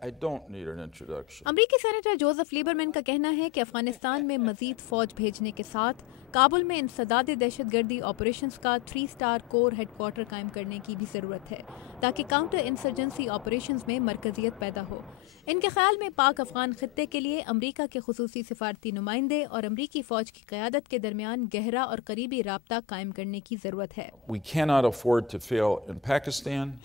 अमरीकी senator Joseph Lieberman का कहना है कि अफगानिस्तान में मजीद फौज भेजने के साथ काबुल में इंसदाद दहशतगर्दी ऑपरेशंस का 3 स्टार कोर हेडक्वार्टर कायम करने की भी ज़रूरत है ताकि काउंटर इंसर्जेंसी ऑपरेशंस में मरकजियत पैदा हो। इनके ख्याल में पाक अफगान खत्ते के लिए अमरीका के खुसूसी सिफारती नुमाइंदे और अमरीकी फ़ौज की क़यादत के दरमियान गहरा और करीबी राब्ता कायम करने की ज़रूरत है।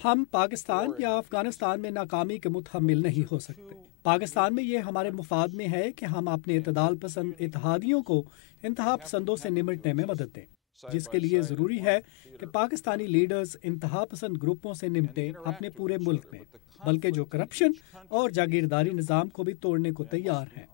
हम पाकिस्तान या अफगानिस्तान में नाकामी के मुतहम्मिल नहीं हो सकते। पाकिस्तान में ये हमारे मुफाद में है कि हम अपने इतदाल पसंद इत्तेहादियों को इंतहा पसंदों से निमटने में मदद दें, जिसके लिए ज़रूरी है कि पाकिस्तानी लीडर्स इंतहा पसंद ग्रुपों से निमटे अपने पूरे मुल्क में, बल्कि जो करप्शन और जागीरदारी निज़ाम को भी तोड़ने को तैयार हैं,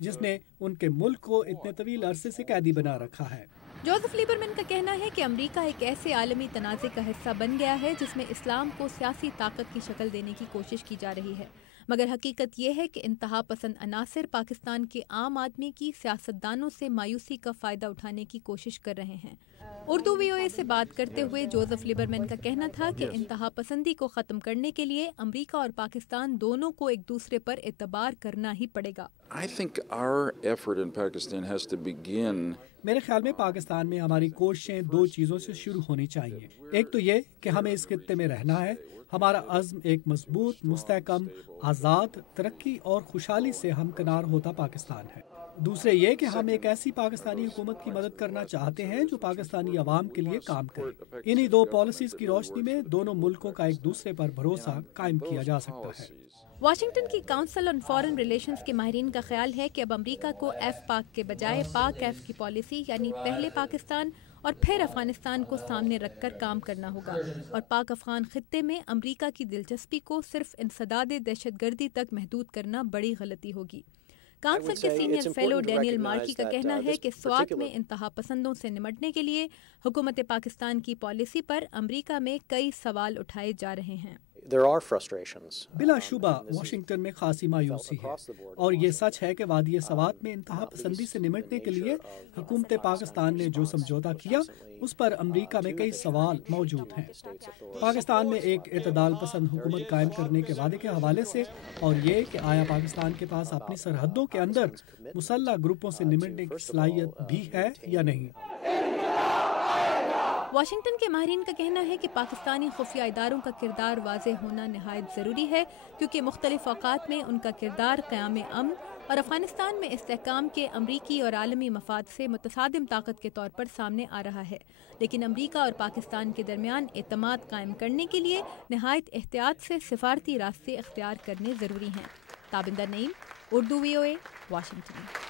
जिसने उनके मुल्क को इतने तवील अरसे से कैदी बना रखा है। जोसेफ लीबरमैन का कहना है कि अमरीका एक ऐसे आलमी तनाज़े का हिस्सा बन गया है जिसमें इस्लाम को सियासी ताकत की शक्ल देने की कोशिश की जा रही है, मगर हकीकत ये है कि इंतहा पसंद अनासिर पाकिस्तान के आम आदमी की सियासतदानों से मायूसी का फ़ायदा उठाने की कोशिश कर रहे हैं। उर्दू VOA से बात करते हुए जोसेफ लीबरमैन का कहना था कि इंतहा पसंदी को ख़त्म करने के लिए अमरीका और पाकिस्तान दोनों को एक दूसरे पर एतबार करना ही पड़ेगा। मेरे ख्याल में पाकिस्तान में हमारी कोशिशें 2 चीज़ों से शुरू होनी चाहिए। एक तो ये कि हमें इस खित्ते में रहना है। हमारा अज़्म एक मजबूत, मुस्तहकम, आज़ाद, तरक्की और खुशहाली से हमकिनार होता पाकिस्तान है। दूसरे ये कि हम एक ऐसी पाकिस्तानी हुकूमत की मदद करना चाहते हैं जो पाकिस्तानी अवाम के लिए काम करे। इन्हीं 2 पॉलिसीज़ की रोशनी में दोनों मुल्कों का एक दूसरे पर भरोसा कायम किया जा सकता है। वाशिंगटन की काउंसिल ऑन फॉरेन रिलेशंस के माहिरीन का ख्याल है कि अब अमरीका को F-पाक के बजाय पाक-F की पॉलिसी यानी पहले पाकिस्तान और फिर अफगानिस्तान को सामने रखकर काम करना होगा और पाक अफगान खित्ते में अमरीका की दिलचस्पी को सिर्फ इंसदाद दहशतगर्दी तक महदूद करना बड़ी गलती होगी। काउंसिल के सीनियर फेलो डैनियल मार्की का कहना है कि स्वात में इंतहा पसंदों से निमटने के लिए हुकूमत पाकिस्तान की पॉलिसी पर अमरीका में कई सवाल उठाए जा रहे हैं। बिलाशुबा वाशिंगटन में खासी मायूसी है और ये सच है कि वादी सवात में इंतहा पसंदी से निमटने के लिए हुकूमत पाकिस्तान ने जो समझौता किया उस पर अमरीका में कई सवाल मौजूद हैं। पाकिस्तान में एक इतदाल पसंद हुकूमत कायम करने के वादे के हवाले से और ये कि आया पाकिस्तान के पास अपनी सरहदों के अंदर मुसल्लह ग्रुपों से निमटने की सलाहियत भी है या नहीं। वाशिंगटन के माहिरीन का कहना है कि पाकिस्तानी खुफिया इदारों का किरदार वाज़ेह होना नहायत ज़रूरी है क्योंकि मुख्तलिफ औक़ात में उनका किरदार क़याम अमन और अफ़गानिस्तान में इस्तेहकाम के अमरीकी और आलमी मफाद से मुतसादिम ताकत के तौर पर सामने आ रहा है। लेकिन अमरीका और पाकिस्तान के दरमियान एतमाद कायम करने के लिए नहायत एहतियात से सिफारती रास्ते इख्तियार करने ज़रूरी हैं। ताबिंदर नईम, उर्दू VOA, वाशिंगटन।